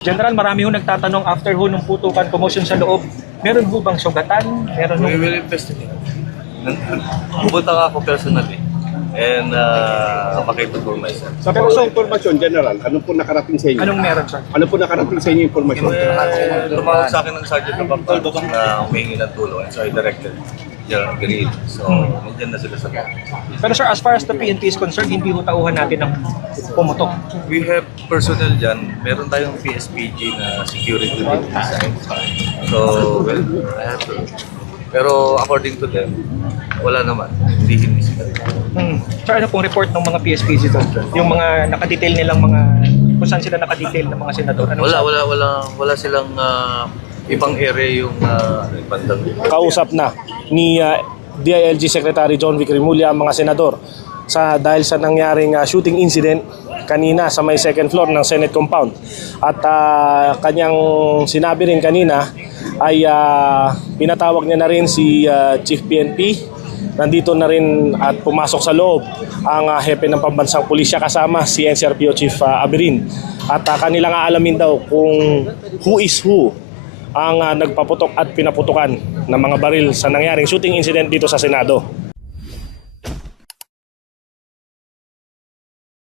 General, marami ho nagtatanong after ho nung putukan, commotion sa loob, meron ho bang sugatan? Meron ho? We will investigate. Pupunta nga ako personally and makipag-tour myself. Sa informasyon, General, ano po nakarating sa inyo? Anong meron, sir? Ano po nakarating sa inyo informasyon? Tumawag sa akin ng Sergeant Kapampan na humingi ng tulong. So I directed General Guerrero. So nandiyan na sila sa mga. Pero sir, as far as the PNP is concerned, hindi ho tauhan natin ng pumutok. We have personnel dyan. Meron tayong PSPG na security design. So, well, I have to. Pero according to them, wala naman. Hindi sila. Sir, ano pong report ng mga PSPG doon? Yung mga nakadetail nilang mga, kung saan sila nakadetail ng mga senador? Anong Wala silang ibang area yung bandang. Kausap na ni DILG Secretary John Vic Rimulya ang mga senador dahil sa nangyaring shooting incident kanina sa may second floor ng Senate compound. At kanyang sinabi rin kanina ay pinatawag niya na rin si Chief PNP. Nandito na rin at pumasok sa loob ang hepe ng pambansang pulisya kasama si NCRPO Chief Abirin. At kanilang aalamin daw kung who is who ang nagpaputok at pinaputukan ng mga baril sa nangyaring shooting incident dito sa Senado.